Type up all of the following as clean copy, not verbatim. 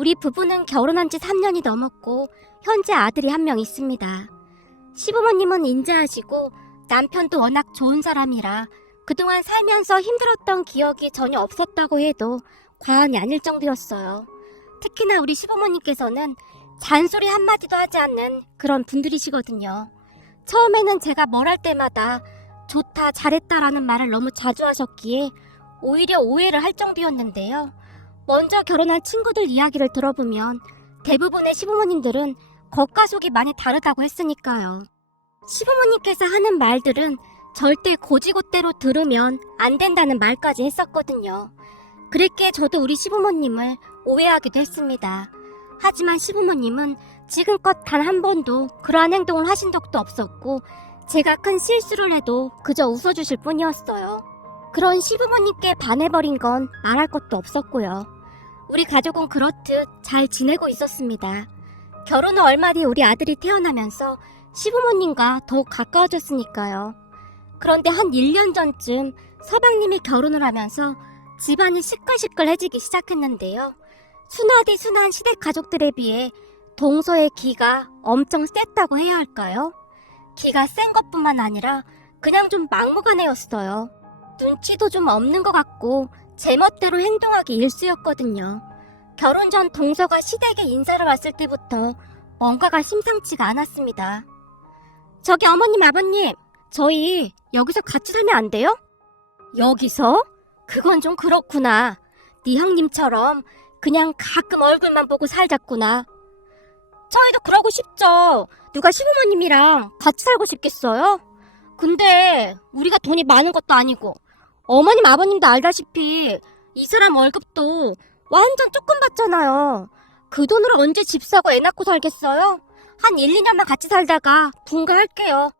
우리 부부는 결혼한 지 3년이 넘었고 현재 아들이 한 명 있습니다. 시부모님은 인자하시고 남편도 워낙 좋은 사람이라 그동안 살면서 힘들었던 기억이 전혀 없었다고 해도 과언이 아닐 정도였어요. 특히나 우리 시부모님께서는 잔소리 한마디도 하지 않는 그런 분들이시거든요. 처음에는 제가 뭘 할 때마다 좋다, 잘했다라는 말을 너무 자주 하셨기에 오히려 오해를 할 정도였는데요. 먼저 결혼한 친구들 이야기를 들어보면 대부분의 시부모님들은 겉과 속이 많이 다르다고 했으니까요. 시부모님께서 하는 말들은 절대 고지고대로 들으면 안 된다는 말까지 했었거든요. 그랬기에 저도 우리 시부모님을 오해하기도 했습니다. 하지만 시부모님은 지금껏 단 한 번도 그러한 행동을 하신 적도 없었고 제가 큰 실수를 해도 그저 웃어주실 뿐이었어요. 그런 시부모님께 반해버린 건 말할 것도 없었고요. 우리 가족은 그렇듯 잘 지내고 있었습니다. 결혼 후 얼마 뒤 우리 아들이 태어나면서 시부모님과 더욱 가까워졌으니까요. 그런데 한 1년 전쯤 서방님이 결혼을 하면서 집안이 시끌시끌해지기 시작했는데요. 순하디 순한 시댁 가족들에 비해 동서의 기가 엄청 셌다고 해야 할까요? 기가 센 것뿐만 아니라 그냥 좀 막무가내였어요. 눈치도 좀 없는 것 같고 제멋대로 행동하기 일쑤였거든요. 결혼 전 동서가 시댁에 인사를 왔을 때부터 뭔가가 심상치가 않았습니다. 저기 어머님, 아버님, 저희 여기서 같이 살면 안 돼요? 여기서? 그건 좀 그렇구나. 네 형님처럼 그냥 가끔 얼굴만 보고 살자꾸나. 저희도 그러고 싶죠. 누가 시부모님이랑 같이 살고 싶겠어요? 근데 우리가 돈이 많은 것도 아니고 어머님, 아버님도 알다시피 이 사람 월급도 완전 조금 받잖아요. 그 돈으로 언제 집 사고 애 낳고 살겠어요? 한 1, 2년만 같이 살다가 분가할게요.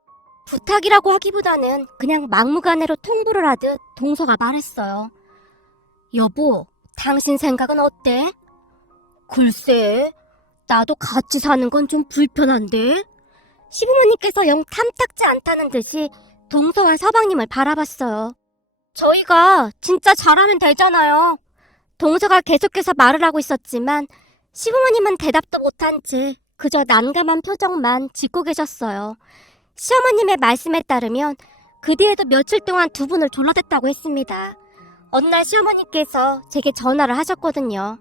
부탁이라고 하기보다는 그냥 막무가내로 통보를 하듯 동서가 말했어요. 여보, 당신 생각은 어때? 글쎄, 나도 같이 사는 건 좀 불편한데? 시부모님께서 영 탐탁지 않다는 듯이 동서와 서방님을 바라봤어요. 저희가 진짜 잘하면 되잖아요. 동서가 계속해서 말을 하고 있었지만 시부모님은 대답도 못한 채 그저 난감한 표정만 짓고 계셨어요. 시어머님의 말씀에 따르면 그 뒤에도 며칠 동안 두 분을 졸라댔다고 했습니다. 어느 날 시어머니께서 제게 전화를 하셨거든요.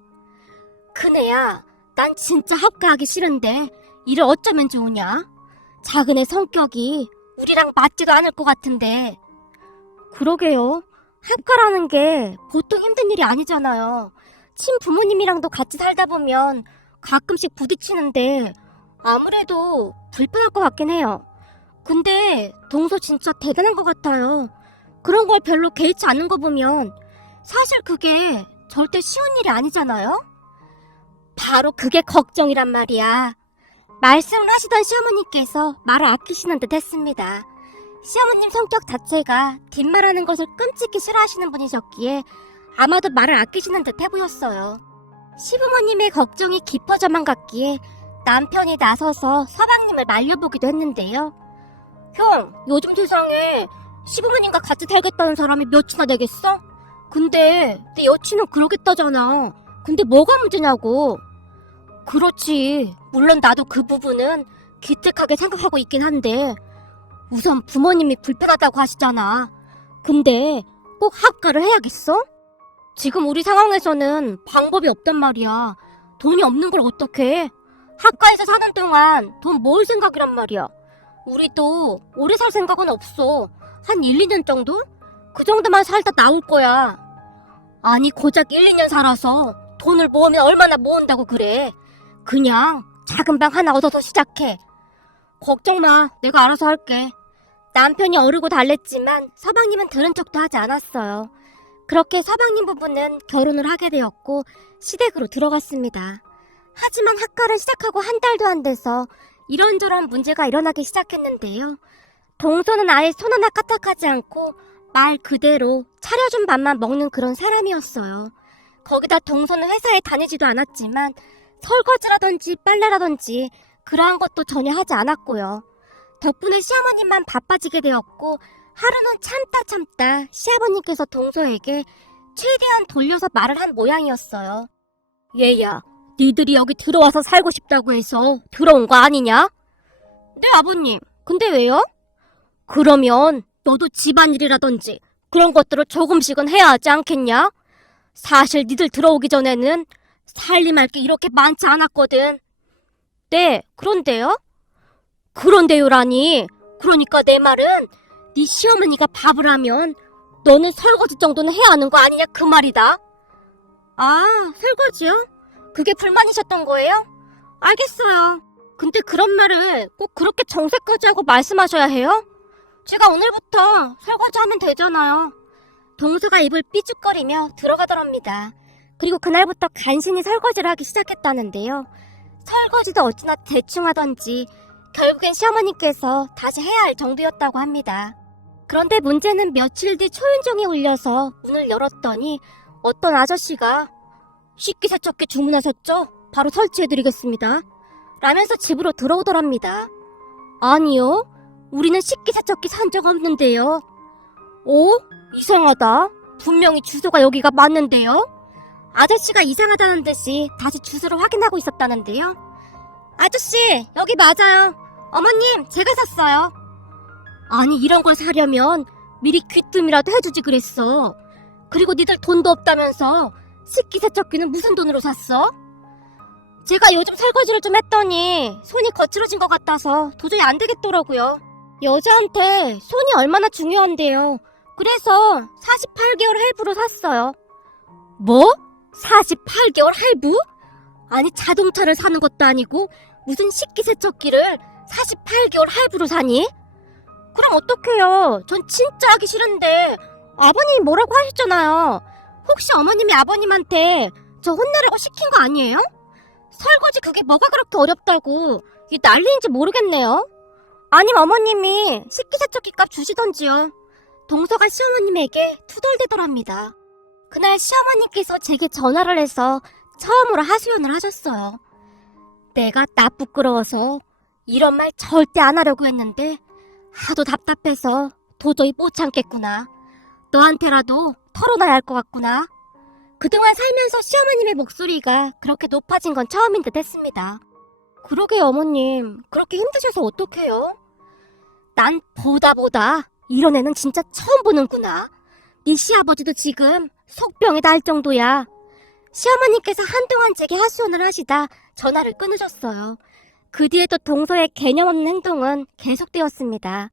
큰애야, 난 진짜 합가하기 싫은데 일을 어쩌면 좋으냐? 작은애 성격이 우리랑 맞지가 않을 것 같은데. 그러게요. 합가라는 게 보통 힘든 일이 아니잖아요. 친부모님이랑도 같이 살다 보면 가끔씩 부딪히는데 아무래도 불편할 것 같긴 해요. 근데 동서 진짜 대단한 것 같아요. 그런 걸 별로 개의치 않는 거 보면 사실 그게 절대 쉬운 일이 아니잖아요. 바로 그게 걱정이란 말이야. 말씀을 하시던 시어머니께서 말을 아끼시는 듯 했습니다. 시어머님 성격 자체가 뒷말하는 것을 끔찍히 싫어하시는 분이셨기에 아마도 말을 아끼시는 듯 해보였어요. 시부모님의 걱정이 깊어져만 갔기에 남편이 나서서 서방님을 말려보기도 했는데요. 형, 요즘 세상에 시부모님과 같이 살겠다는 사람이 몇이나 되겠어? 근데 내 여친은 그러겠다잖아. 근데 뭐가 문제냐고. 그렇지. 물론 나도 그 부분은 기특하게 생각하고 있긴 한데 우선 부모님이 불편하다고 하시잖아. 근데 꼭 합가를 해야겠어? 지금 우리 상황에서는 방법이 없단 말이야. 돈이 없는 걸 어떡해? 합가에서 사는 동안 돈 모을 생각이란 말이야. 우리도 오래 살 생각은 없어. 한 1, 2년 정도? 그 정도만 살다 나올 거야. 아니 고작 1, 2년 살아서 돈을 모으면 얼마나 모은다고 그래. 그냥 작은 방 하나 얻어서 시작해. 걱정 마. 내가 알아서 할게. 남편이 어르고 달랬지만 서방님은 들은 척도 하지 않았어요. 그렇게 서방님 부부는 결혼을 하게 되었고 시댁으로 들어갔습니다. 하지만 학가를 시작하고 한 달도 안 돼서 이런저런 문제가 일어나기 시작했는데요. 동서는 아예 손 하나 까딱하지 않고 말 그대로 차려준 밥만 먹는 그런 사람이었어요. 거기다 동서는 회사에 다니지도 않았지만 설거지라든지 빨래라든지 그러한 것도 전혀 하지 않았고요. 덕분에 시어머님만 바빠지게 되었고 하루는 참다 시아버님께서 동서에게 최대한 돌려서 말을 한 모양이었어요. 얘야, 니들이 여기 들어와서 살고 싶다고 해서 들어온 거 아니냐? 네, 아버님. 근데 왜요? 그러면 너도 집안일이라든지 그런 것들을 조금씩은 해야 하지 않겠냐? 사실 니들 들어오기 전에는 살림할 게 이렇게 많지 않았거든. 네, 그런데요? 그런데요라니. 그러니까 내 말은 네 시어머니가 밥을 하면 너는 설거지 정도는 해야 하는 거 아니냐 그 말이다. 아, 설거지요? 그게 불만이셨던 거예요? 알겠어요. 근데 그런 말을 꼭 그렇게 정색까지 하고 말씀하셔야 해요? 제가 오늘부터 설거지 하면 되잖아요. 동서가 입을 삐죽거리며 들어가더랍니다. 그리고 그날부터 간신히 설거지를 하기 시작했다는데요. 설거지도 어찌나 대충 하던지 결국엔 시어머니께서 다시 해야 할 정도였다고 합니다. 그런데 문제는 며칠 뒤 초인종이 울려서 문을 열었더니 어떤 아저씨가 식기세척기 주문하셨죠? 바로 설치해드리겠습니다. 라면서 집으로 들어오더랍니다. 아니요, 우리는 식기세척기 산 적 없는데요. 오? 이상하다. 분명히 주소가 여기가 맞는데요? 아저씨가 이상하다는 듯이 다시 주소를 확인하고 있었다는데요. 아저씨, 여기 맞아요. 어머님, 제가 샀어요. 아니, 이런 걸 사려면 미리 귀뜸이라도 해주지 그랬어. 그리고 니들 돈도 없다면서 식기세척기는 무슨 돈으로 샀어? 제가 요즘 설거지를 좀 했더니 손이 거칠어진 것 같아서 도저히 안 되겠더라고요. 여자한테 손이 얼마나 중요한데요. 그래서 48개월 할부로 샀어요. 뭐? 48개월 할부? 아니, 자동차를 사는 것도 아니고 무슨 식기세척기를 48개월 할부로 사니? 그럼 어떡해요? 전 진짜 하기 싫은데 아버님이 뭐라고 하셨잖아요. 혹시 어머님이 아버님한테 저 혼내라고 시킨 거 아니에요? 설거지 그게 뭐가 그렇게 어렵다고. 이게 난리인지 모르겠네요. 아니면 어머님이 식기세척기 값 주시던지요. 동서가 시어머님에게 투덜대더랍니다. 그날 시어머니께서 제게 전화를 해서 처음으로 하소연을 하셨어요. 내가 나 부끄러워서 이런 말 절대 안 하려고 했는데 하도 답답해서 도저히 못 참겠구나. 너한테라도 털어놔야 할 것 같구나. 그동안 살면서 시어머님의 목소리가 그렇게 높아진 건 처음인 듯 했습니다. 그러게요, 어머님. 그렇게 힘드셔서 어떡해요? 난 보다 이런 애는 진짜 처음 보는구나. 네 시아버지도 지금 속병이 날 정도야. 시어머니께서 한동안 제게 하소연을 하시다 전화를 끊으셨어요. 그 뒤에도 동서의 개념 없는 행동은 계속되었습니다.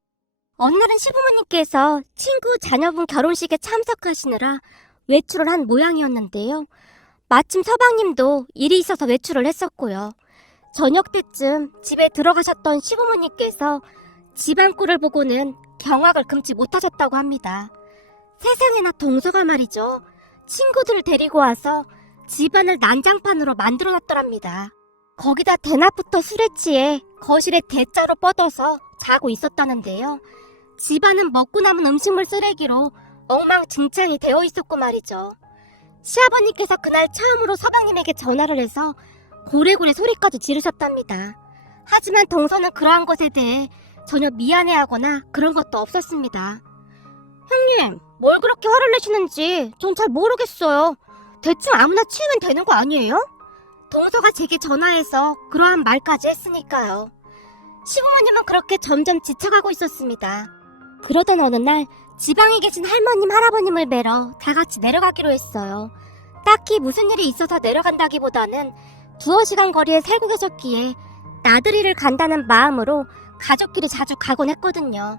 어느 날은 시부모님께서 친구 자녀분 결혼식에 참석하시느라 외출을 한 모양이었는데요. 마침 서방님도 일이 있어서 외출을 했었고요. 저녁 때쯤 집에 들어가셨던 시부모님께서 집안 꼴을 보고는 경악을 금치 못하셨다고 합니다. 세상에나 동서가 말이죠. 친구들을 데리고 와서 집안을 난장판으로 만들어놨더랍니다. 거기다 대낮부터 술에 취해 거실에 대자로 뻗어서 자고 있었다는데요. 집안은 먹고 남은 음식물 쓰레기로 엉망진창이 되어 있었고 말이죠. 시아버님께서 그날 처음으로 서방님에게 전화를 해서 고래고래 소리까지 지르셨답니다. 하지만 동서는 그러한 것에 대해 전혀 미안해하거나 그런 것도 없었습니다. 형님, 뭘 그렇게 화를 내시는지 전 잘 모르겠어요. 대충 아무나 치우면 되는 거 아니에요? 동서가 제게 전화해서 그러한 말까지 했으니까요. 시부모님은 그렇게 점점 지쳐가고 있었습니다. 그러던 어느 날 지방에 계신 할머님, 할아버님을 뵈러 다 같이 내려가기로 했어요. 딱히 무슨 일이 있어서 내려간다기보다는 두어 시간 거리에 살고 계셨기에 나들이를 간다는 마음으로 가족끼리 자주 가곤 했거든요.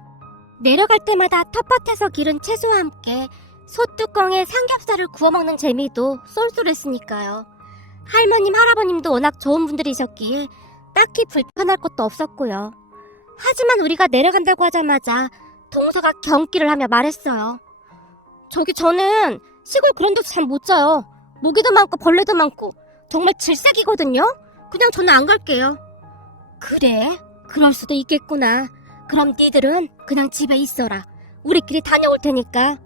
내려갈 때마다 텃밭에서 기른 채소와 함께 솥뚜껑에 삼겹살을 구워 먹는 재미도 쏠쏠했으니까요. 할머님, 할아버님도 워낙 좋은 분들이셨기에 딱히 불편할 것도 없었고요. 하지만 우리가 내려간다고 하자마자 동서가 경기를 하며 말했어요. 저기 저는 시골 그런 데서 잠 못 자요. 모기도 많고 벌레도 많고 정말 질색이거든요. 그냥 저는 안 갈게요. 그래? 그럴 수도 있겠구나. 그럼 니들은 그냥 집에 있어라. 우리끼리 다녀올 테니까.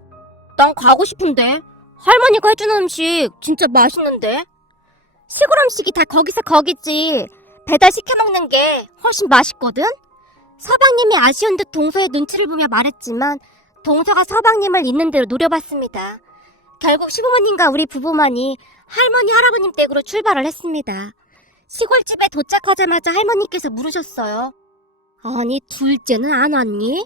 난 가고 싶은데. 할머니가 해주는 음식 진짜 맛있는데. 시골 음식이 다 거기서 거기지. 배달 시켜 먹는 게 훨씬 맛있거든. 서방님이 아쉬운 듯 동서의 눈치를 보며 말했지만 동서가 서방님을 있는 대로 노려봤습니다. 결국 시부모님과 우리 부부만이 할머니, 할아버님 댁으로 출발을 했습니다. 시골집에 도착하자마자 할머니께서 물으셨어요. 아니, 둘째는 안 왔니?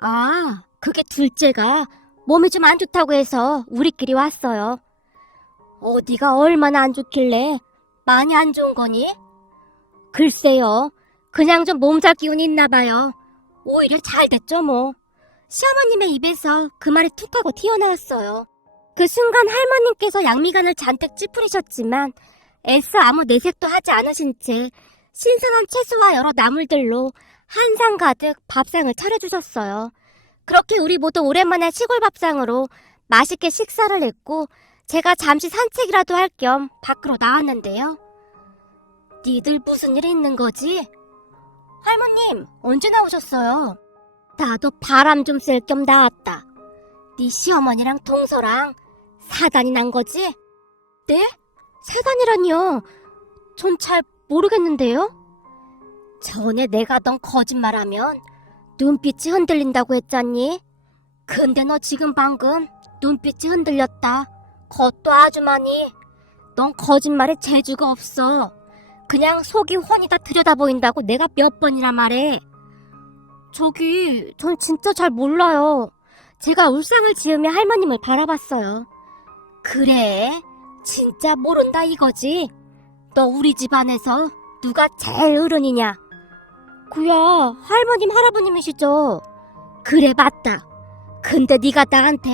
아, 그게 둘째가 몸이 좀 안 좋다고 해서 우리끼리 왔어요. 어디가 얼마나 안 좋길래 많이 안 좋은 거니? 글쎄요, 그냥 좀 몸살 기운이 있나 봐요. 오히려 잘 됐죠 뭐. 시어머님의 입에서 그 말이 툭 하고 튀어나왔어요. 그 순간 할머님께서 양미간을 잔뜩 찌푸리셨지만 애써 아무 내색도 하지 않으신 채 신선한 채소와 여러 나물들로 한 상 가득 밥상을 차려주셨어요. 그렇게 우리 모두 오랜만에 시골 밥상으로 맛있게 식사를 했고 제가 잠시 산책이라도 할 겸 밖으로 나왔는데요. 니들 무슨 일 있는 거지? 할머님, 언제 나오셨어요? 나도 바람 좀 쐴 겸 나왔다. 네 시어머니랑 동서랑 사단이 난 거지? 네? 사단이라니요? 전 잘 모르겠는데요? 전에 내가 넌 거짓말하면 눈빛이 흔들린다고 했잖니? 근데 너 지금 방금 눈빛이 흔들렸다. 겁도 아주 많이. 넌 거짓말에 재주가 없어. 그냥 속이 훤히 다 들여다 보인다고 내가 몇 번이나 말해. 전 진짜 잘 몰라요. 제가 울상을 지으며 할머님을 바라봤어요. 그래? 진짜 모른다 이거지? 너 우리 집안에서 누가 제일 어른이냐? 그야 할머님 할아버님이시죠. 그래 맞다. 근데 네가 나한테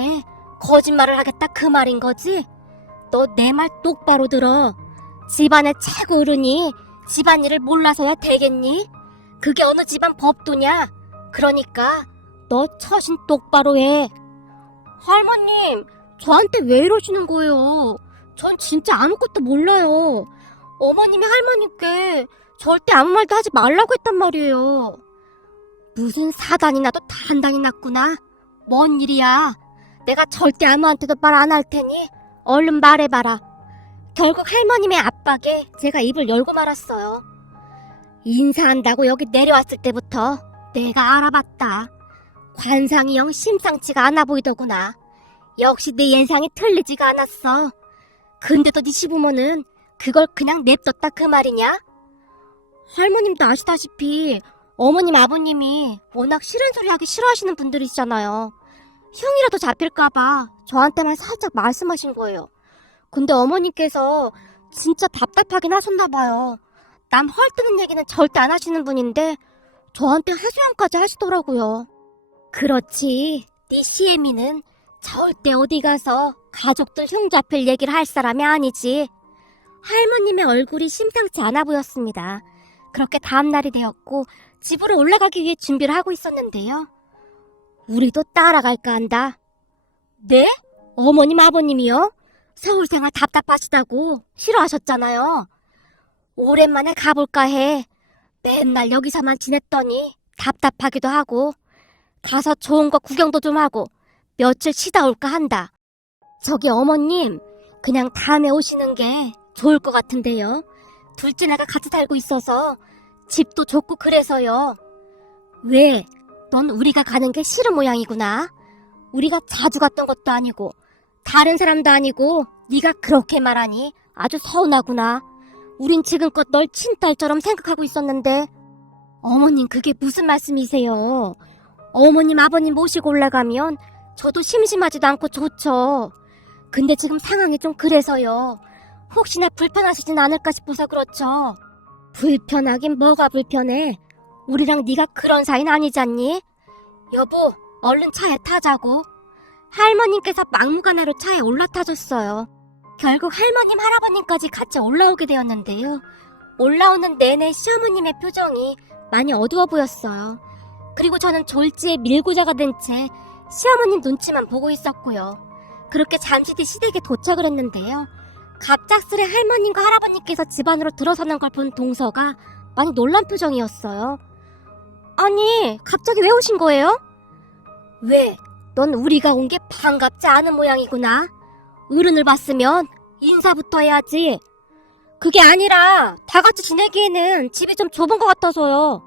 거짓말을 하겠다 그 말인 거지? 너 내 말 똑바로 들어. 집안의 최고 어른이 집안일을 몰라서야 되겠니? 그게 어느 집안 법도냐? 그러니까 너 처신 똑바로 해. 할머님, 저한테 왜 이러시는 거예요? 전 진짜 아무것도 몰라요. 어머님이 할머니께 절대 아무 말도 하지 말라고 했단 말이에요. 무슨 사단이 나도 단단히 났구나. 뭔 일이야? 내가 절대 아무한테도 말 안 할 테니 얼른 말해봐라. 결국 할머님의 압박에 제가 입을 열고 말았어요. 인사한다고 여기 내려왔을 때부터 내가 알아봤다. 관상이 영 심상치가 않아 보이더구나. 역시 내 예상이 틀리지가 않았어. 근데도 네 시부모는 그걸 그냥 냅뒀다 그 말이냐? 할머님도 아시다시피 어머님 아버님이 워낙 싫은 소리 하기 싫어하시는 분들이시잖아요. 형이라도 잡힐까봐 저한테만 살짝 말씀하신 거예요. 근데 어머님께서 진짜 답답하긴 하셨나봐요. 남 헐뜯는 얘기는 절대 안 하시는 분인데 저한테 하소연까지 하시더라고요. 그렇지, 네 시애미는 절대 어디 가서 가족들 흉 잡힐 얘기를 할 사람이 아니지. 할머님의 얼굴이 심상치 않아 보였습니다. 그렇게 다음날이 되었고 집으로 올라가기 위해 준비를 하고 있었는데요. 우리도 따라갈까 한다. 네? 어머님 아버님이요? 서울 생활 답답하시다고 싫어하셨잖아요. 오랜만에 가볼까 해. 맨날 여기서만 지냈더니 답답하기도 하고 가서 좋은 거 구경도 좀 하고 며칠 쉬다 올까 한다. 저기 어머님, 그냥 다음에 오시는 게 좋을 것 같은데요. 둘째네가 같이 살고 있어서 집도 좋고 그래서요. 왜? 넌 우리가 가는 게 싫은 모양이구나. 우리가 자주 갔던 것도 아니고 다른 사람도 아니고 네가 그렇게 말하니 아주 서운하구나. 우린 지금껏 널 친딸처럼 생각하고 있었는데. 어머님, 그게 무슨 말씀이세요? 어머님 아버님 모시고 올라가면 저도 심심하지도 않고 좋죠. 근데 지금 상황이 좀 그래서요. 혹시나 불편하시진 않을까 싶어서 그렇죠. 불편하긴 뭐가 불편해. 우리랑 네가 그런 사이는 아니잖니? 여보, 얼른 차에 타자고. 할머님께서 막무가내로 차에 올라타줬어요. 결국 할머님 할아버님까지 같이 올라오게 되었는데요. 올라오는 내내 시어머님의 표정이 많이 어두워 보였어요. 그리고 저는 졸지에 밀고자가 된 채 시어머님 눈치만 보고 있었고요. 그렇게 잠시 뒤 시댁에 도착을 했는데요. 갑작스레 할머님과 할아버님께서 집 안으로 들어서는 걸 본 동서가 많이 놀란 표정이었어요. 아니, 갑자기 왜 오신 거예요? 왜? 넌 우리가 온 게 반갑지 않은 모양이구나. 어른을 봤으면 인사부터 해야지. 그게 아니라 다 같이 지내기에는 집이 좀 좁은 것 같아서요.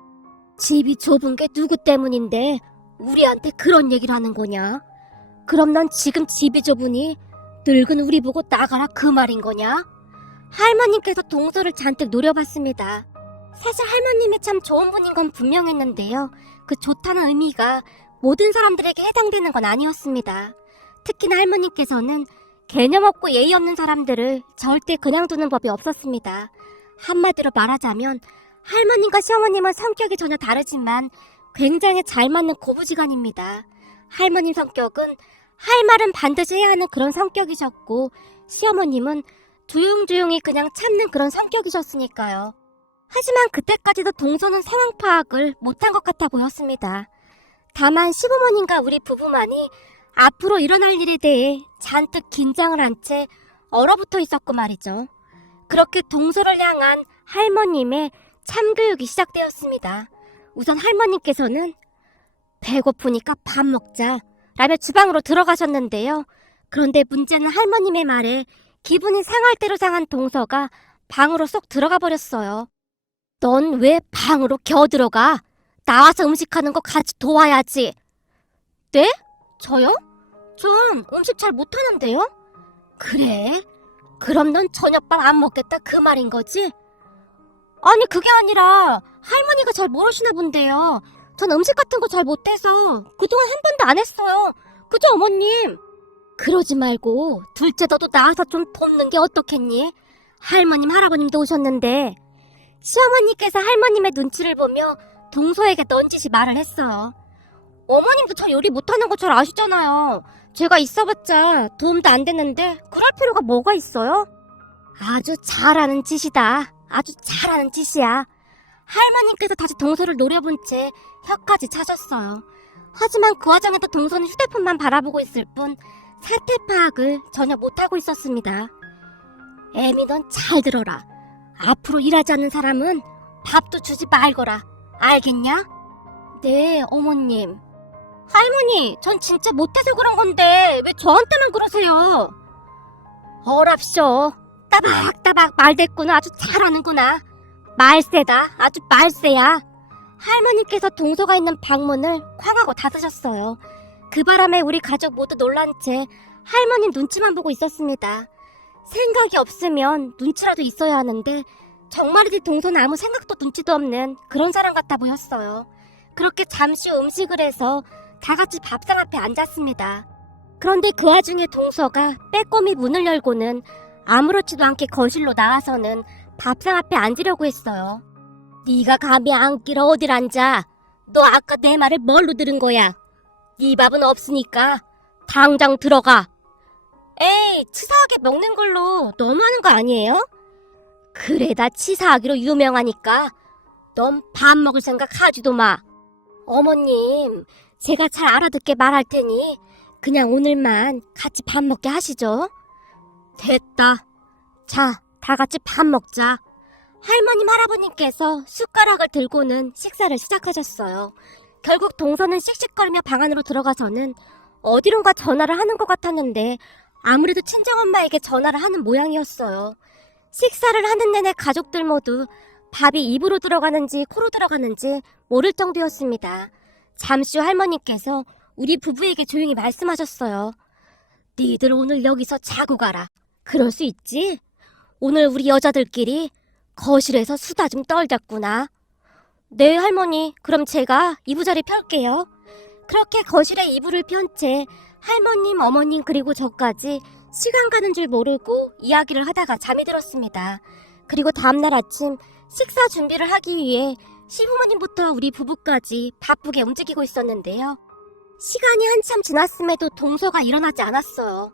집이 좁은 게 누구 때문인데 우리한테 그런 얘기를 하는 거냐? 그럼 넌 지금 집이 좁으니 늙은 우리 보고 나가라 그 말인 거냐? 할머님께서 동서를 잔뜩 노려봤습니다. 사실 할머님이 참 좋은 분인 건 분명했는데요. 그 좋다는 의미가 모든 사람들에게 해당되는 건 아니었습니다. 특히나 할머님께서는 개념 없고 예의 없는 사람들을 절대 그냥 두는 법이 없었습니다. 한마디로 말하자면 할머님과 시어머님은 성격이 전혀 다르지만 굉장히 잘 맞는 고부지간입니다. 할머님 성격은 할 말은 반드시 해야 하는 그런 성격이셨고 시어머님은 조용조용히 그냥 참는 그런 성격이셨으니까요. 하지만 그때까지도 동서는 상황 파악을 못한 것 같아 보였습니다. 다만 시부모님과 우리 부부만이 앞으로 일어날 일에 대해 잔뜩 긴장을 한 채 얼어붙어 있었고 말이죠. 그렇게 동서를 향한 할머님의 참교육이 시작되었습니다. 우선 할머님께서는 배고프니까 밥 먹자 라며 주방으로 들어가셨는데요. 그런데 문제는 할머님의 말에 기분이 상할 대로 상한 동서가 방으로 쏙 들어가 버렸어요. 넌 왜 방으로 겨들어가? 나와서 음식하는 거 같이 도와야지. 네? 저요? 전 음식 잘 못하는데요? 그래? 그럼 넌 저녁밥 안 먹겠다 그 말인 거지? 아니 그게 아니라 할머니가 잘 모르시나 본데요. 전 음식 같은 거 잘 못해서 그동안 한 번도 안 했어요. 그죠 어머님? 그러지 말고 둘째 너도 나와서 좀 돕는 게 어떻겠니? 할머님 할아버님도 오셨는데. 시어머니께서 할머님의 눈치를 보며 동서에게 넌지시 말을 했어요. 어머님도 저 요리 못하는 거 잘 아시잖아요. 제가 있어봤자 도움도 안 됐는데 그럴 필요가 뭐가 있어요? 아주 잘하는 짓이다. 아주 잘하는 짓이야. 할머님께서 다시 동서를 노려본 채 혀까지 차셨어요. 하지만 그 와중에도 동서는 휴대폰만 바라보고 있을 뿐 사태 파악을 전혀 못하고 있었습니다. 애미 넌 잘 들어라. 앞으로 일하지 않는 사람은 밥도 주지 말거라. 알겠냐? 네, 어머님. 할머니, 전 진짜 못해서 그런 건데 왜 저한테만 그러세요? 어랍쇼. 따박따박 말대꾸는 아주 잘하는구나. 말세다. 아주 말세야. 할머니께서 동서가 있는 방문을 쾅하고 닫으셨어요. 그 바람에 우리 가족 모두 놀란 채 할머니 눈치만 보고 있었습니다. 생각이 없으면 눈치라도 있어야 하는데 정말이지 동서는 아무 생각도 눈치도 없는 그런 사람 같아 보였어요. 그렇게 잠시 후 음식을 해서 다 같이 밥상 앞에 앉았습니다. 그런데 그 와중에 동서가 빼꼼히 문을 열고는 아무렇지도 않게 거실로 나와서는 밥상 앞에 앉으려고 했어요. 네가 감히 앉기로 어딜 앉아? 너 아까 내 말을 뭘로 들은 거야? 네 밥은 없으니까 당장 들어가. 에이, 치사하게 먹는 걸로 너무하는 거 아니에요? 그래, 나 치사하기로 유명하니까 넌 밥 먹을 생각 하지도 마. 어머님, 제가 잘 알아듣게 말할 테니 그냥 오늘만 같이 밥 먹게 하시죠. 됐다. 자, 다 같이 밥 먹자. 할머님, 할아버님께서 숟가락을 들고는 식사를 시작하셨어요. 결국 동서는 씩씩거리며 방 안으로 들어가서는 어디론가 전화를 하는 것 같았는데 아무래도 친정엄마에게 전화를 하는 모양이었어요. 식사를 하는 내내 가족들 모두 밥이 입으로 들어가는지 코로 들어가는지 모를 정도였습니다. 잠시 후 할머니께서 우리 부부에게 조용히 말씀하셨어요. 니들 오늘 여기서 자고 가라. 그럴 수 있지? 오늘 우리 여자들끼리 거실에서 수다 좀 떨자꾸나. 네 할머니, 그럼 제가 이부자리 펼게요. 그렇게 거실에 이불을 편 채 할머님, 어머님 그리고 저까지 시간 가는 줄 모르고 이야기를 하다가 잠이 들었습니다. 그리고 다음날 아침 식사 준비를 하기 위해 시부모님부터 우리 부부까지 바쁘게 움직이고 있었는데요. 시간이 한참 지났음에도 동서가 일어나지 않았어요.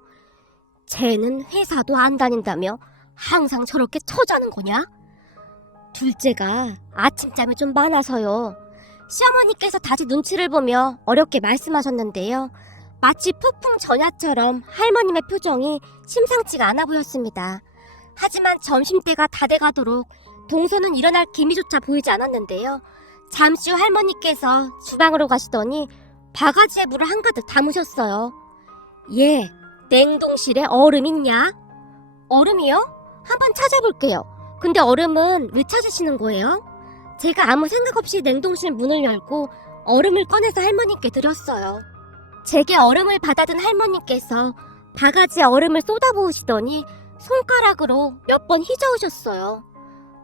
쟤는 회사도 안 다닌다며 항상 저렇게 처자는 거냐? 둘째가 아침잠이 좀 많아서요. 시어머니께서 다시 눈치를 보며 어렵게 말씀하셨는데요. 마치 폭풍 전야처럼 할머님의 표정이 심상치가 않아 보였습니다. 하지만 점심때가 다 돼가도록 동서는 일어날 기미조차 보이지 않았는데요. 잠시 후 할머니께서 주방으로 가시더니 바가지에 물을 한가득 담으셨어요. 예, 냉동실에 얼음 있냐? 얼음이요? 한번 찾아볼게요. 근데 얼음은 왜 찾으시는 거예요? 제가 아무 생각 없이 냉동실 문을 열고 얼음을 꺼내서 할머니께 드렸어요. 제게 얼음을 받아든 할머니께서 바가지에 얼음을 쏟아부으시더니 손가락으로 몇 번 휘저으셨어요.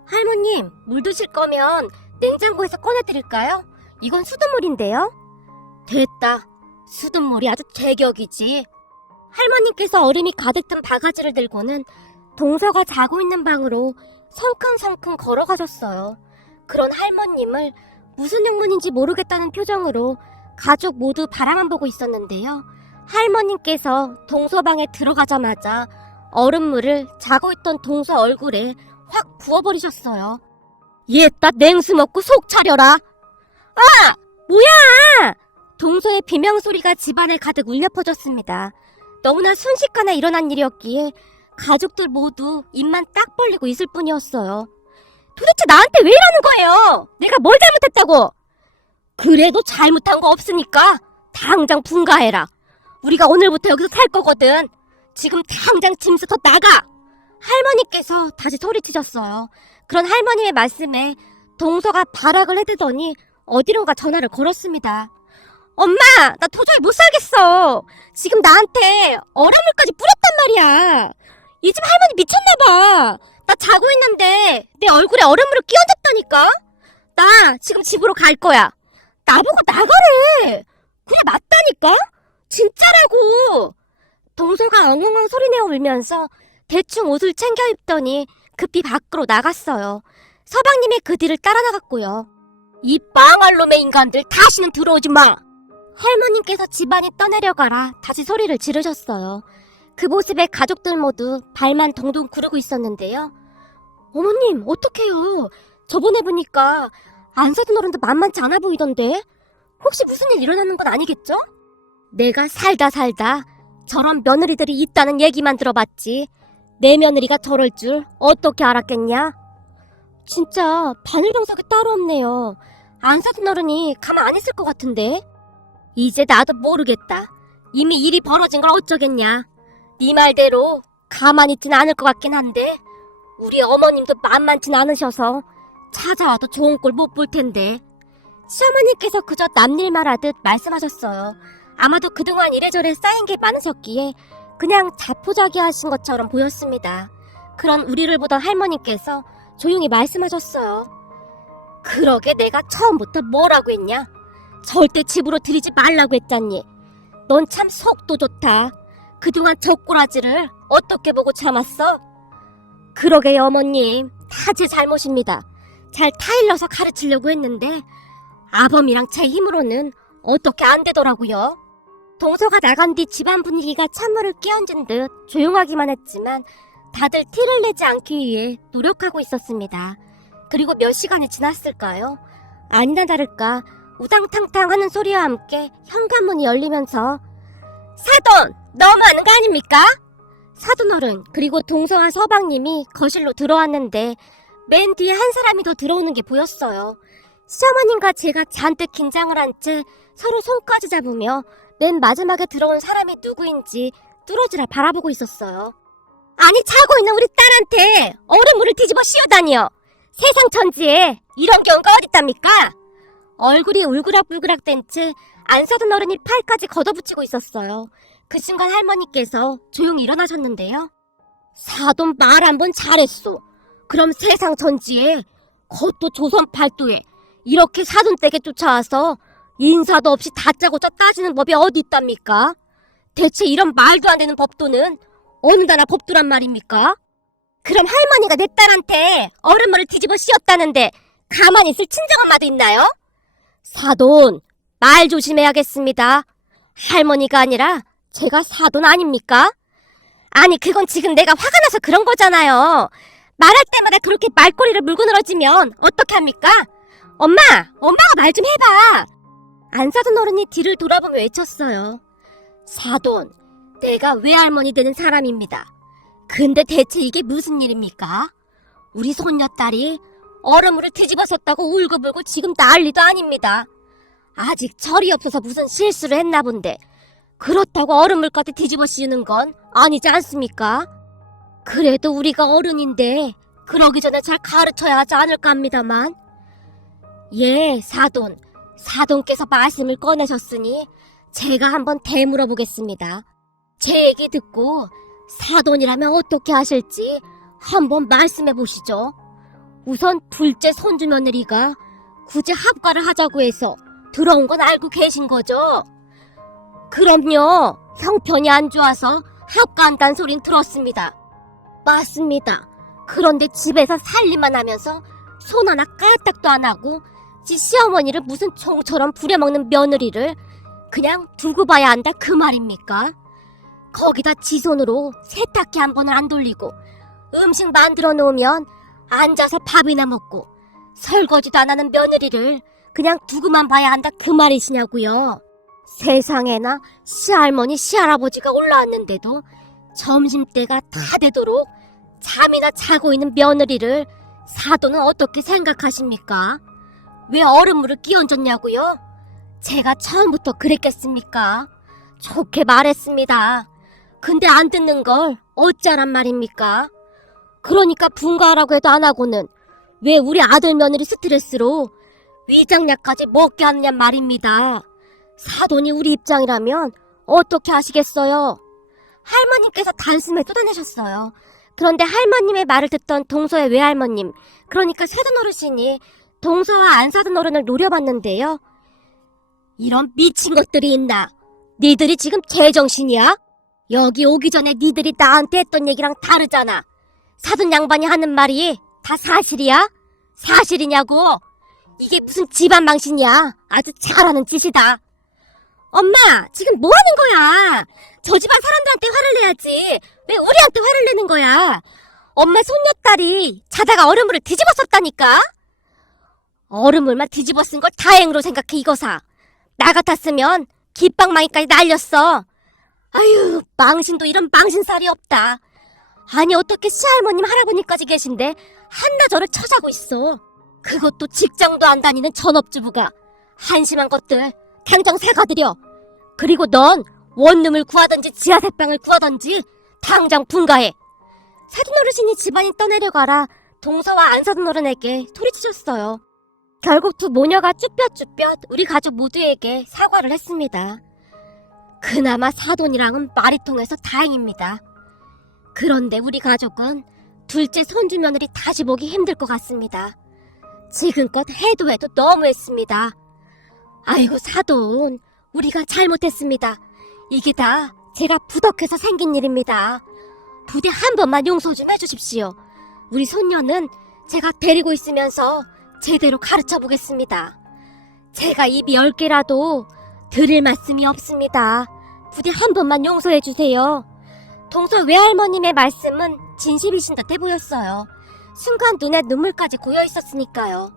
할머님, 물 드실 거면 냉장고에서 꺼내드릴까요? 이건 수돗물인데요. 됐다. 수돗물이 아주 제격이지. 할머님께서 얼음이 가득 든 바가지를 들고는 동서가 자고 있는 방으로 성큼성큼 걸어가셨어요. 그런 할머님을 무슨 영문인지 모르겠다는 표정으로 가족 모두 바라만 보고 있었는데요. 할머님께서 동서방에 들어가자마자 얼음물을 자고 있던 동서 얼굴에 확 부어버리셨어요. 얘따 냉수 먹고 속 차려라. 아! 뭐야! 동서의 비명소리가 집안에 가득 울려 퍼졌습니다. 너무나 순식간에 일어난 일이었기에 가족들 모두 입만 딱 벌리고 있을 뿐이었어요. 도대체 나한테 왜 이러는 거예요? 내가 뭘 잘못했다고? 그래도 잘못한 거 없으니까 당장 분가해라. 우리가 오늘부터 여기서 살 거거든. 지금 당장 짐부터 나가! 할머니께서 다시 소리치셨어요. 그런 할머니의 말씀에 동서가 발악을 해대더니 어디론가 전화를 걸었습니다. 엄마, 나 도저히 못 살겠어. 지금 나한테 얼음물까지 뿌렸단 말이야. 이 집 할머니 미쳤나봐. 나 자고 있는데 내 얼굴에 얼음물을 끼얹었다니까? 나 지금 집으로 갈 거야. 나보고 나가래. 그게 맞다니까? 진짜라고. 동서가 엉엉엉 소리내어 울면서 대충 옷을 챙겨 입더니 급히 밖으로 나갔어요. 서방님의 그 뒤를 따라 나갔고요. 이 빵할 놈의 인간들 다시는 들어오지 마. 할머님께서 집안이 떠내려가라 다시 소리를 지르셨어요. 그 모습에 가족들 모두 발만 동동 구르고 있었는데요. 어머님, 어떡해요? 저번에 보니까 안 사둔 어른도 만만치 않아 보이던데? 혹시 무슨 일 일어나는 건 아니겠죠? 내가 살다 저런 며느리들이 있다는 얘기만 들어봤지 내 며느리가 저럴 줄 어떻게 알았겠냐? 진짜 바늘방석이 따로 없네요. 안 사둔 어른이 가만 안 있을 것 같은데? 이제 나도 모르겠다. 이미 일이 벌어진 걸 어쩌겠냐. 네 말대로 가만히 있진 않을 것 같긴 한데 우리 어머님도 만만치 않으셔서 찾아와도 좋은 꼴 못 볼 텐데. 시어머니께서 그저 남일 말하듯 말씀하셨어요. 아마도 그동안 이래저래 쌓인 게 많으셨기에 그냥 자포자기하신 것처럼 보였습니다. 그런 우리를 보던 할머니께서 조용히 말씀하셨어요. 그러게 내가 처음부터 뭐라고 했냐? 절대 집으로 들이지 말라고 했잖니. 넌 참 속도 좋다. 그동안 젖꼬라지를 어떻게 보고 참았어? 그러게요, 어머님. 다 제 잘못입니다. 잘 타일러서 가르치려고 했는데 아범이랑 제 힘으로는 어떻게 안 되더라고요. 동서가 나간 뒤 집안 분위기가 찬물을 끼얹은 듯 조용하기만 했지만 다들 티를 내지 않기 위해 노력하고 있었습니다. 그리고 몇 시간이 지났을까요? 아니나 다를까 우당탕탕 하는 소리와 함께 현관문이 열리면서 사돈! 너무하는 거 아닙니까? 사돈어른 그리고 동서와 서방님이 거실로 들어왔는데 맨 뒤에 한 사람이 더 들어오는 게 보였어요. 시어머님과 제가 잔뜩 긴장을 한 채 서로 손까지 잡으며 맨 마지막에 들어온 사람이 누구인지 뚫어지라 바라보고 있었어요. 아니 자고 있는 우리 딸한테 얼음물을 뒤집어 씌우다니요. 세상 천지에 이런 경우가 어딨답니까? 얼굴이 울그락불그락 된 채 안 사둔 어른이 팔까지 걷어붙이고 있었어요. 그 순간 할머니께서 조용히 일어나셨는데요. 사돈 말 한 번 잘했소. 그럼 세상 천지에 그것도 조선 팔도에 이렇게 사돈 댁에 쫓아와서 인사도 없이 다짜고짜 따지는 법이 어디 있답니까? 대체 이런 말도 안 되는 법도는 어느 나라 법도란 말입니까? 그럼 할머니가 내 딸한테 얼음물을 뒤집어 씌웠다는데 가만히 있을 친정엄마도 있나요? 사돈, 말 조심해야겠습니다. 할머니가 아니라 제가 사돈 아닙니까? 아니 그건 지금 내가 화가 나서 그런 거잖아요. 말할 때마다 그렇게 말꼬리를 물고 늘어지면 어떻게 합니까? 엄마가 말 좀 해봐. 안 사돈 어른이 뒤를 돌아보며 외쳤어요. 사돈, 내가 외할머니 되는 사람입니다. 근데 대체 이게 무슨 일입니까? 우리 손녀딸이 얼음물을 뒤집어 썼다고 울고불고 지금 난리도 아닙니다. 아직 철이 없어서 무슨 실수를 했나 본데 그렇다고 얼음물까지 뒤집어 씌우는 건 아니지 않습니까? 그래도 우리가 어른인데 그러기 전에 잘 가르쳐야 하지 않을까 합니다만. 예, 사돈께서 말씀을 꺼내셨으니 제가 한번 되물어 보겠습니다. 제 얘기 듣고 사돈이라면 어떻게 하실지 한번 말씀해 보시죠. 우선 둘째 손주 며느리가 굳이 합가를 하자고 해서 들어온 건 알고 계신 거죠? 그럼요. 형편이 안 좋아서 합가한다는 소린 들었습니다. 맞습니다. 그런데 집에서 살림만 하면서 손 하나 까딱도 안 하고 지 시어머니를 무슨 총처럼 부려먹는 며느리를 그냥 두고 봐야 한다 그 말입니까? 거기다 지 손으로 세탁기 한 번을 안 돌리고 음식 만들어 놓으면 앉아서 밥이나 먹고 설거지도 안 하는 며느리를 그냥 두고만 봐야 한다 그 말이시냐고요. 세상에나 시할머니 시할아버지가 올라왔는데도 점심때가 다 되도록 잠이나 자고 있는 며느리를 사돈은 어떻게 생각하십니까? 왜 얼음물을 끼얹었냐고요? 제가 처음부터 그랬겠습니까? 좋게 말했습니다. 근데 안 듣는 걸 어쩌란 말입니까? 그러니까 분가하라고 해도 안 하고는 왜 우리 아들 며느리 스트레스로 위장약까지 먹게 하느냐 말입니다. 사돈이 우리 입장이라면 어떻게 하시겠어요? 할머님께서 단숨에 쏟아내셨어요. 그런데 할머님의 말을 듣던 동서의 외할머님, 그러니까 사돈 어르신이 동서와 안사돈 어른을 노려봤는데요. 이런 미친 것들이 있나? 니들이 지금 제정신이야? 여기 오기 전에 니들이 나한테 했던 얘기랑 다르잖아. 사돈 양반이 하는 말이 다 사실이야? 사실이냐고? 이게 무슨 집안 망신이야? 아주 잘하는 짓이다. 엄마, 지금 뭐 하는 거야? 저 집안 사람들한테 화를 내야지. 왜 우리한테 화를 내는 거야? 엄마 손녀딸이 자다가 얼음물을 뒤집어 썼다니까? 얼음물만 뒤집어 쓴 걸 다행으로 생각해 이거사. 나 같았으면 깃방망이까지 날렸어. 아유, 망신도 이런 망신살이 없다. 아니 어떻게 시할머님 할아버님까지 계신데 한나절을 쳐자고 있어. 그것도 직장도 안 다니는 전업주부가. 한심한 것들 당장 사과드려. 그리고 넌 원룸을 구하든지 지하세방을 구하든지 당장 분가해. 사돈 어르신이 집안이 떠내려가라 동서와 안사돈 어른에게 소리치셨어요. 결국 두 모녀가 쭈뼛쭈뼛 우리 가족 모두에게 사과를 했습니다. 그나마 사돈이랑은 말이 통해서 다행입니다. 그런데 우리 가족은 둘째 손주 며느리 다시 보기 힘들 것 같습니다. 지금껏 해도 너무했습니다. 아이고 사돈, 우리가 잘못했습니다. 이게 다 제가 부덕해서 생긴 일입니다. 부디 한 번만 용서 좀 해주십시오. 우리 손녀는 제가 데리고 있으면서 제대로 가르쳐 보겠습니다. 제가 입이 10개라도 드릴 말씀이 없습니다. 부디 한 번만 용서해 주세요. 동서 외할머님의 말씀은 진심이신 듯해 보였어요. 순간 눈에 눈물까지 고여 있었으니까요.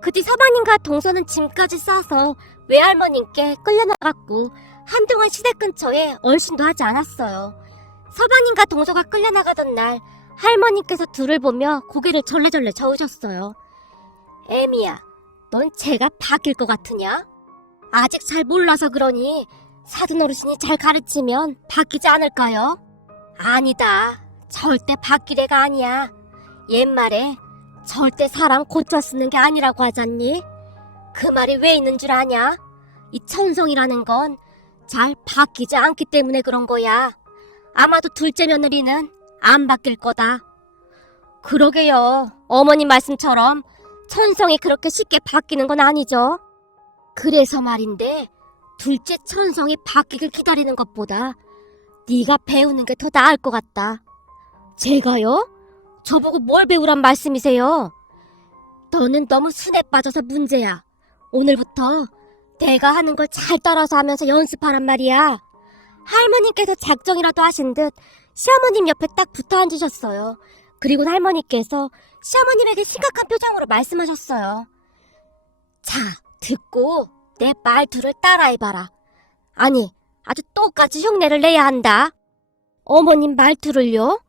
그 뒤 서방님과 동서는 짐까지 싸서 외할머님께 끌려나갔고 한동안 시댁 근처에 얼씬도 하지 않았어요. 서방님과 동서가 끌려나가던 날 할머니께서 둘을 보며 고개를 절레절레 저으셨어요. 애미야, 넌 제가 바뀔 것 같으냐? 아직 잘 몰라서 그러니 사돈 어르신이 잘 가르치면 바뀌지 않을까요? 아니다. 절대 바뀔 애가 아니야. 옛말에 절대 사람 고쳐 쓰는 게 아니라고 하잖니? 그 말이 왜 있는 줄 아냐? 이 천성이라는 건 잘 바뀌지 않기 때문에 그런 거야. 아마도 둘째 며느리는 안 바뀔 거다. 그러게요. 어머님 말씀처럼 천성이 그렇게 쉽게 바뀌는 건 아니죠. 그래서 말인데 둘째 천성이 바뀌길 기다리는 것보다 네가 배우는 게 더 나을 것 같다. 제가요? 저보고 뭘 배우란 말씀이세요? 너는 너무 순에 빠져서 문제야. 오늘부터 내가 하는 걸 잘 따라서 하면서 연습하란 말이야. 할머님께서 작정이라도 하신 듯 시어머님 옆에 딱 붙어 앉으셨어요. 그리고 할머니께서 시어머님에게 심각한 표정으로 말씀하셨어요. 자, 듣고 내 말투를 따라해봐라. 아니, 아주 똑같이 흉내를 내야 한다. 어머님 말투를요?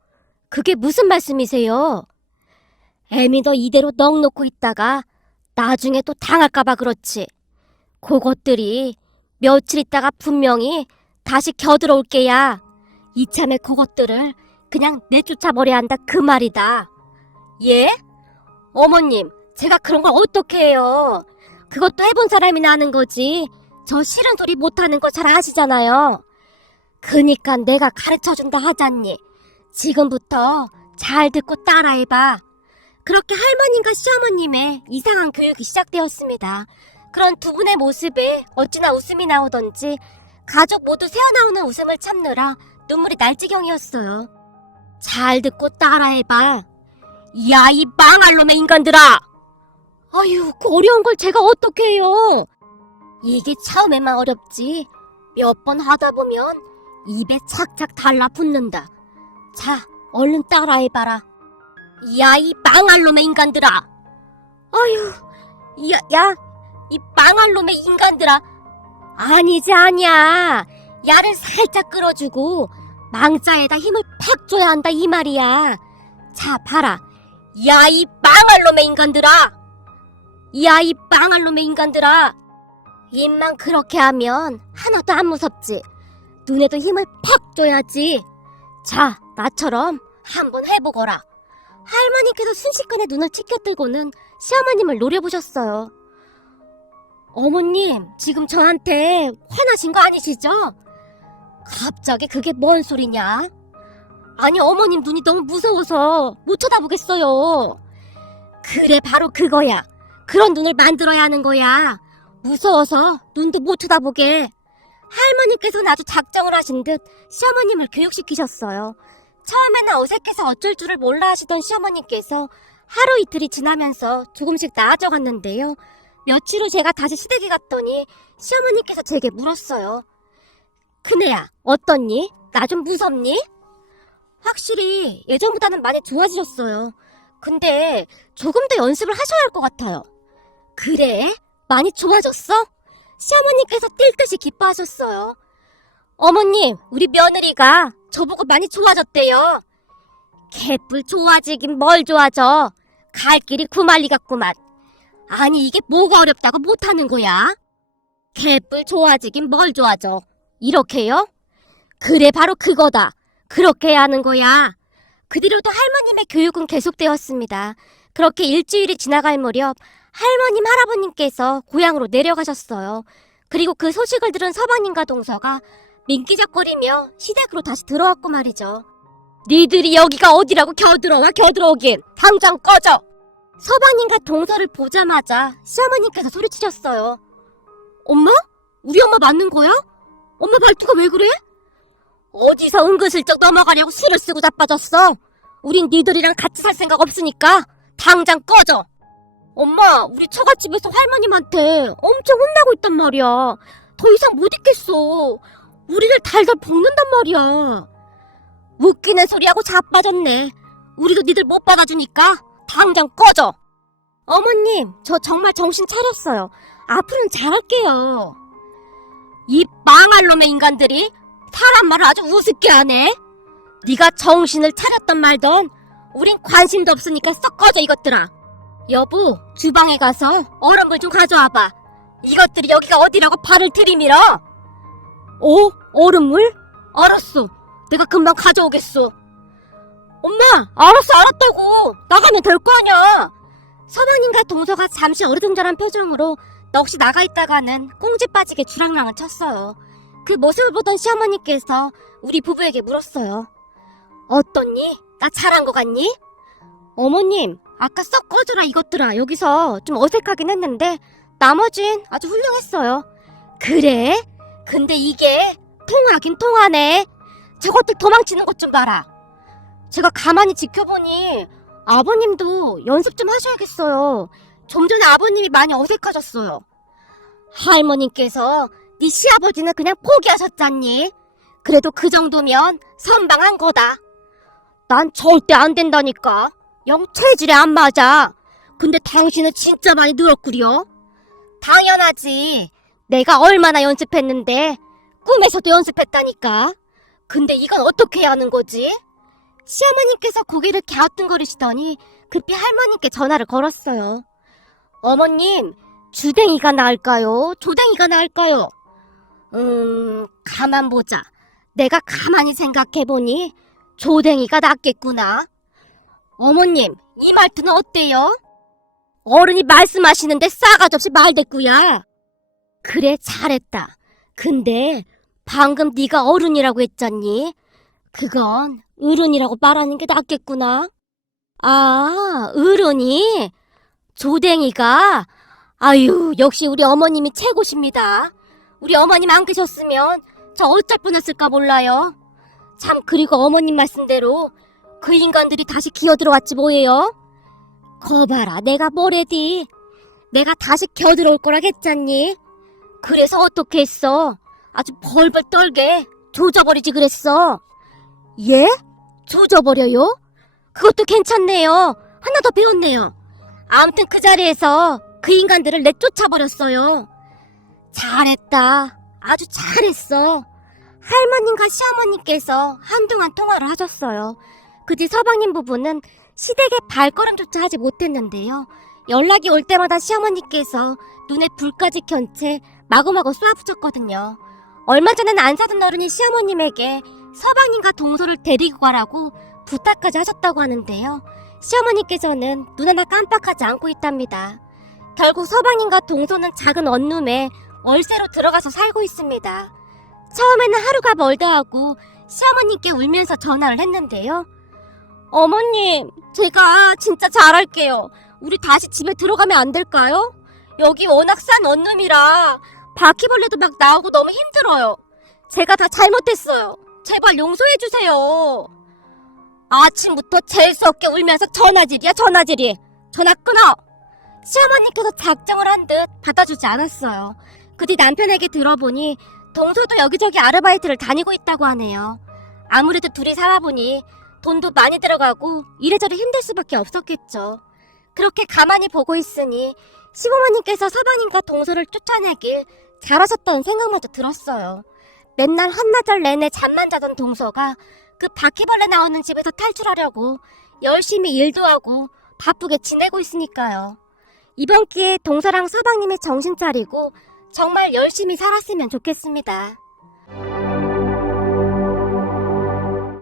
그게 무슨 말씀이세요? 애미 너 이대로 넋 놓고 있다가 나중에 또 당할까봐 그렇지. 그것들이 며칠 있다가 분명히 다시 겨들어올 게야. 이참에 그것들을 그냥 내쫓아버려야 한다 그 말이다. 예? 어머님, 제가 그런 걸 어떻게 해요? 그것도 해본 사람이나 하는 거지. 저 싫은 소리 못하는 거 잘 아시잖아요. 그니까 내가 가르쳐준다 하잖니. 지금부터 잘 듣고 따라해봐. 그렇게 할머님과 시어머님의 이상한 교육이 시작되었습니다. 그런 두 분의 모습에 어찌나 웃음이 나오던지 가족 모두 새어나오는 웃음을 참느라 눈물이 날 지경이었어요. 잘 듣고 따라해봐. 야, 이 망할 놈의 인간들아! 아유, 그 어려운 걸 제가 어떻게 해요? 이게 처음에만 어렵지 몇 번 하다 보면 입에 착착 달라붙는다. 자, 얼른 따라해봐라. 야, 이 망할 놈의 인간들아! 아유, 야, 이 망할 놈의 인간들아! 아니지, 아니야. 야를 살짝 끌어주고 망자에다 힘을 팍 줘야 한다 이 말이야. 자, 봐라. 야, 이 망할 놈의 인간들아! 야, 이 망할 놈의 인간들아! 입만 그렇게 하면 하나도 안 무섭지. 눈에도 힘을 팍 줘야지. 자, 나처럼 한번 해보거라. 할머니께서 순식간에 눈을 치켜뜨고는 시어머님을 노려보셨어요. 어머님, 지금 저한테 화나신 거 아니시죠? 갑자기 그게 뭔 소리냐? 아니, 어머님 눈이 너무 무서워서 못 쳐다보겠어요. 그래, 바로 그거야. 그런 눈을 만들어야 하는 거야. 무서워서 눈도 못 쳐다보게. 할머니께서는 아주 작정을 하신 듯 시어머님을 교육시키셨어요. 처음에는 어색해서 어쩔 줄을 몰라 하시던 시어머님께서 하루 이틀이 지나면서 조금씩 나아져갔는데요. 며칠 후 제가 다시 시댁에 갔더니 시어머니께서 제게 물었어요. 큰애야, 어떻니? 나 좀 무섭니? 확실히 예전보다는 많이 좋아지셨어요. 근데 조금 더 연습을 하셔야 할 것 같아요. 그래? 많이 좋아졌어? 시어머니께서 뛸 듯이 기뻐하셨어요. 어머님, 우리 며느리가 저보고 많이 좋아졌대요. 개뿔 좋아지긴 뭘 좋아져. 갈 길이 구말리 같구만. 아니, 이게 뭐가 어렵다고 못하는 거야? 개뿔 좋아지긴 뭘 좋아져. 이렇게요? 그래, 바로 그거다. 그렇게 해야 하는 거야. 그 뒤로도 할머님의 교육은 계속되었습니다. 그렇게 일주일이 지나갈 무렵 할머님, 할아버님께서 고향으로 내려가셨어요. 그리고 그 소식을 들은 서방님과 동서가 민기적거리며 시댁으로 다시 들어왔고 말이죠. 니들이 여기가 어디라고 겨들어오긴. 당장 꺼져! 서방님과 동서를 보자마자 시어머님께서 소리치셨어요. 엄마? 우리 엄마 맞는 거야? 엄마 말투가 왜 그래? 어디서 은근슬쩍 넘어가려고 수를 쓰고 자빠졌어. 우린 니들이랑 같이 살 생각 없으니까 당장 꺼져. 엄마, 우리 처갓집에서 할머님한테 엄청 혼나고 있단 말이야. 더 이상 못 있겠어. 우리를 달달 볶는단 말이야. 웃기는 소리하고 자빠졌네. 우리도 니들 못 받아주니까 당장 꺼져. 어머님, 저 정말 정신 차렸어요. 앞으로는 잘할게요. 이 망할 놈의 인간들이 사람 말을 아주 우습게 하네. 네가 정신을 차렸던 말던 우린 관심도 없으니까 썩 꺼져 이것들아. 여보, 주방에 가서 얼음물 좀 가져와봐. 이것들이 여기가 어디라고 발을 들이밀어. 얼음물? 알았어. 내가 금방 가져오겠어. 엄마, 알았다고. 나가면 될 거 아니야. 서방님과 동서가 잠시 어리둥절한 표정으로 넋이 나가 있다가는 꽁지 빠지게 주랑랑을 쳤어요. 그 모습을 보던 시어머니께서 우리 부부에게 물었어요. 어떻니? 나 잘한 거 같니? 어머님, 아까 썩 꺼져라 이것들아. 여기서 좀 어색하긴 했는데 나머진 아주 훌륭했어요. 그래? 근데 이게 통하긴 통하네. 저것들 도망치는 것 좀 봐라. 제가 가만히 지켜보니 아버님도 연습 좀 하셔야겠어요. 좀 전에 아버님이 많이 어색하셨어요. 할머님께서 네 시아버지는 그냥 포기하셨잖니. 그래도 그 정도면 선방한 거다. 난 절대 안 된다니까. 영 체질에 안 맞아. 근데 당신은 진짜 많이 늘었구려. 당연하지. 내가 얼마나 연습했는데. 꿈에서도 연습했다니까. 근데 이건 어떻게 해야 하는 거지? 시어머님께서 고개를 갸우뚱거리시더니 급히 할머님께 전화를 걸었어요. 어머님, 주댕이가 나을까요? 조댕이가 나을까요? 가만 보자. 내가 가만히 생각해보니 조댕이가 낫겠구나. 어머님, 이 말투는 어때요? 어른이 말씀하시는데 싸가지 없이 말대꾸야. 그래, 잘했다. 근데 방금 네가 어른이라고 했잖니? 그건 어른이라고 말하는 게 낫겠구나. 아, 어른이? 조댕이가? 아유, 역시 우리 어머님이 최고십니다. 우리 어머님 안 계셨으면 저 어쩔 뻔했을까 몰라요. 참, 그리고 어머님 말씀대로 그 인간들이 다시 기어들어왔지 뭐예요? 거봐라, 내가 뭐래디. 내가 다시 기어들어올 거라 했잖니. 그래서 어떻게 했어? 아주 벌벌 떨게 조져버리지 그랬어. 예? 조져버려요? 그것도 괜찮네요. 하나 더 배웠네요. 아무튼 그 자리에서 그 인간들을 내쫓아버렸어요. 잘했다. 아주 잘했어. 할머님과 시어머님께서 한동안 통화를 하셨어요. 그 뒤 서방님 부부는 시댁에 발걸음조차 하지 못했는데요. 연락이 올 때마다 시어머니께서 눈에 불까지 켠 채 마구마구 쏘아붙였거든요. 얼마 전엔 안 사던 어른이 시어머님에게 서방님과 동서를 데리고 가라고 부탁까지 하셨다고 하는데요. 시어머니께서는 눈 하나 깜빡하지 않고 있답니다. 결국 서방님과 동서는 작은 원룸에 월세로 들어가서 살고 있습니다. 처음에는 하루가 멀다 하고 시어머님께 울면서 전화를 했는데요. 어머님, 제가 진짜 잘할게요. 우리 다시 집에 들어가면 안 될까요? 여기 워낙 싼 원룸이라 바퀴벌레도 막 나오고 너무 힘들어요. 제가 다 잘못했어요. 제발 용서해주세요. 아침부터 재수없게 울면서 전화질이야, 전화질이. 전화 끊어. 시어머니께서 작정을 한 듯 받아주지 않았어요. 그 뒤 남편에게 들어보니 동서도 여기저기 아르바이트를 다니고 있다고 하네요. 아무래도 둘이 살아보니 돈도 많이 들어가고 이래저래 힘들 수밖에 없었겠죠. 그렇게 가만히 보고 있으니 시부모님께서 서방님과 동서를 쫓아내길 잘하셨다는 생각마저 들었어요. 맨날 한나절 내내 잠만 자던 동서가 그 바퀴벌레 나오는 집에서 탈출하려고 열심히 일도 하고 바쁘게 지내고 있으니까요. 이번 기회에 동서랑 서방님이 정신 차리고 정말 열심히 살았으면 좋겠습니다.